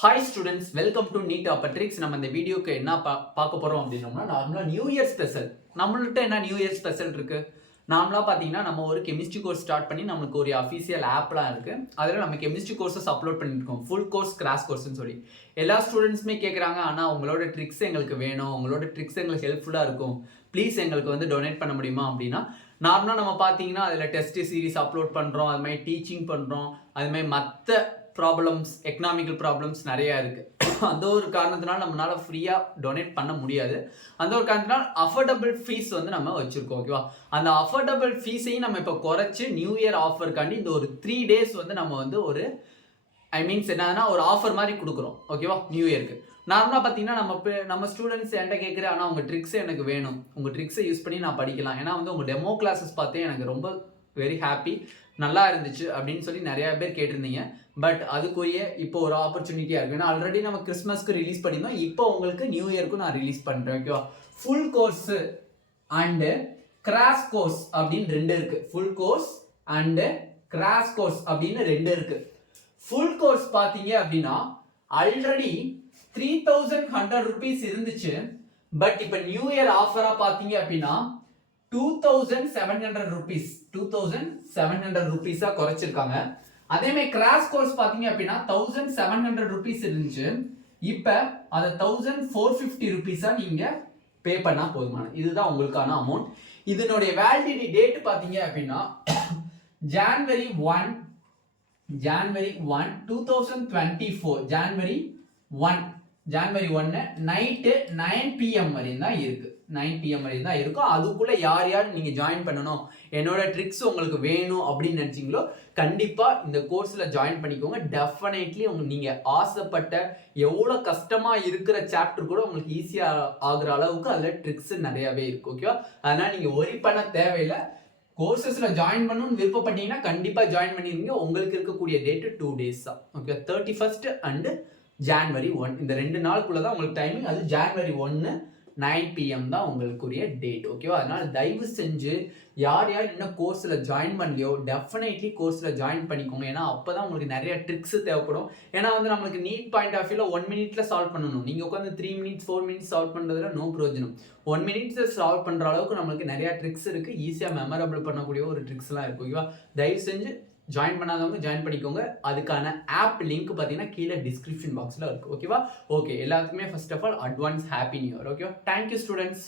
Hi students, welcome to NEET ஆப்பட்ரிக்ஸ். நம்ம இந்த வீடியோக்கு என்ன பார்க்க போகிறோம் அப்படின்னோம்னா, நார்மலாக நியூ இயர் ஸ்பெஷல். நம்மள்கிட்ட என்ன நியூ இயர் ஸ்பெஷல் இருக்குது? நார்மலாக பார்த்தீங்கன்னா நம்ம ஒரு கெமிஸ்ட்ரி கோர்ஸ் ஸ்டார்ட் பண்ணி நம்மளுக்கு ஒரு அஃபீஷியல் ஆப்லாம் இருக்குது. அதில் நம்ம கெமிஸ்ட்ரி கோர்ஸஸ் அப்லோட் பண்ணியிருக்கோம், ஃபுல் கோர்ஸ் கிராஷ் கோர்ஸ்னு சொல்லி. எல்லா ஸ்டூடெண்ட்ஸுமே கேட்குறாங்க, ஆனால் உங்களோட ட்ரிக்ஸ் எங்களுக்கு வேணும், உங்களோட ட்ரிக்ஸ் எங்களுக்கு ஹெல்ப்ஃபுல்லாக இருக்கும், ப்ளீஸ் எங்களுக்கு வந்து டொனேட் பண்ண முடியுமா அப்படின்னா, நார்மலாக நம்ம பார்த்தீங்கன்னா அதில் டெஸ்ட் சீரிஸ் அப்லோட் பண்ணுறோம், அது மாதிரி டீச்சிங் பண்ணுறோம், அது மாதிரி மற்ற ப்ராப்ளம்ஸ், எக்கனாமிக்கல் ப்ராப்ளம்ஸ் நிறையா இருக்குது. அந்த ஒரு காரணத்தினால நம்மளால ஃப்ரீயாக டொனேட் பண்ண முடியாது. அந்த ஒரு காரணத்தினால அஃபோர்டபுள் ஃபீஸ் வந்து நம்ம வச்சுருக்கோம். ஓகேவா? அந்த அஃபோர்டபுள் ஃபீஸையும் நம்ம இப்போ குறைச்சி நியூ இயர் ஆஃபருக்காண்டி இந்த ஒரு 3 days வந்து நம்ம வந்து ஒரு என்னன்னா ஒரு ஆஃபர் மாதிரி கொடுக்குறோம். ஓகேவா? நியூ இயருக்கு நார்மலாக பார்த்தீங்கன்னா நம்ம ஸ்டூடெண்ட்ஸ் என்கிட்ட கேட்குற, ஆனால் உங்கள் ட்ரிக்ஸ் எனக்கு வேணும், உங்கள் ட்ரிக்ஸை யூஸ் பண்ணி நான் படிக்கலாம், ஏன்னா வந்து உங்கள் டெமோ கிளாஸஸ் பார்த்தே எனக்கு ரொம்ப வெரி ஹாப்பி, நல்லா இருந்துச்சு அப்படின்னு சொல்லி நிறையா பேர் கேட்டிருந்தீங்க. பட் அதுக்குரிய இப்போ ஒரு ஆப்பர்ச்சுனிட்டியாக இருக்குது. ஏன்னா ஆல்ரெடி நம்ம கிறிஸ்மஸ்க்கு ரிலீஸ் பண்ணியிருந்தோம், இப்போ உங்களுக்கு நியூ இயருக்கும் நான் ரிலீஸ் பண்ணுறேன். ஓகேவா? Full course and crash course அப்படின்னு 2 இருக்குது. Full course and crash course அப்படின்னு 2 இருக்குது. ஃபுல் கோர்ஸ் பார்த்தீங்க அப்படின்னா ஆல்ரெடி 3100 rupees இருந்துச்சு. பட் இப்போ நியூ இயர் ஆஃபராக பார்த்தீங்க அப்படின்னா 2700 rupees 2700 rupees குறைச்சிருக்காங்க. அதே மாதிரி கிராஷ் கோர்ஸ் பார்த்தீங்க அப்படின்னா 1700 rupees இருந்துச்சு. இப்போ அதை 1450 rupees நீங்கள் பே பண்ணால் போதுமானது. இதுதான் உங்களுக்கான அமௌண்ட். இதனுடைய வேலிடிட்டி டேட் பார்த்தீங்க அப்படின்னா January 1 2024 January 1 நைட்டு 9 PM வரையும் தான் இருக்குது. 9 PM வரையும் தான் இருக்கும். அதுக்குள்ளே யார் யார் நீங்கள் ஜாயின் பண்ணணும், என்னோட ட்ரிக்ஸ் உங்களுக்கு வேணும் அப்படின்னு நினச்சிங்களோ கண்டிப்பாக இந்த கோர்ஸில் ஜாயின் பண்ணிக்கோங்க. டெஃபினெட்லி நீங்கள் ஆசைப்பட்ட எவ்வளோ கஷ்டமாக இருக்கிற சாப்டர் கூட உங்களுக்கு ஈஸியாக ஆகுற அளவுக்கு அதில் ட்ரிக்ஸ் நிறையாவே இருக்குது. ஓகேவா? அதனால் நீங்கள் ஒரி பண்ண தேவையில்லை. கோர்சஸில் ஜாயின் பண்ணணும்னு விருப்பப்பட்டீங்கன்னா கண்டிப்பாக ஜாயின் பண்ணிடுங்க. உங்களுக்கு இருக்கக்கூடிய டேட்டு 2 days தான். ஓகே, 31st அண்டு January 1 இந்த 2 நாளுக்குள்ள தான் உங்களுக்கு டைமிங். அது January 1 9 PM தான் உங்களுக்குரிய டேட். ஓகேவா? அதனால தயவு செஞ்சு யார் யார் இன்னும் கோர்ஸில் ஜாயின் பண்ணலையோ டெஃபினெட்லி கோர்ஸில் ஜாயின் பண்ணிக்கோங்க. ஏன்னா அப்போ தான் உங்களுக்கு நிறைய ட்ரிக்ஸ் தேவைப்படும். ஏன்னா வந்து நம்மளுக்கு நீட் பாயிண்ட் ஆஃப் வியூவில் 1 minute சால்வ் பண்ணணும். நீங்கள் உட்காந்து 3 minutes 4 minutes சால்வ் பண்ணுறதுல நோ பிரயோஜனம். 1 minute சால்வ் பண்ணுற அளவுக்கு நம்மளுக்கு நிறையா ட்ரிக்ஸ் இருக்குது. ஈஸியாக மெமரபிள் பண்ணக்கூடிய ஒரு ட்ரிக்ஸ்லாம் இருக்குது. ஓகேவா? தயவு செஞ்சு ஜாயின் பண்ணாதவங்க ஜாயின் பண்ணிக்கோங்க. அதுக்கான ஆப் லிங்க் பார்த்தீங்கன்னா கீழே டிஸ்கிரிப்ஷன் பாக்ஸில் இருக்குது. ஓகேவா? ஓகே, எல்லாத்துக்குமே first of all advance happy new year. ஓகேவா? Thank you students.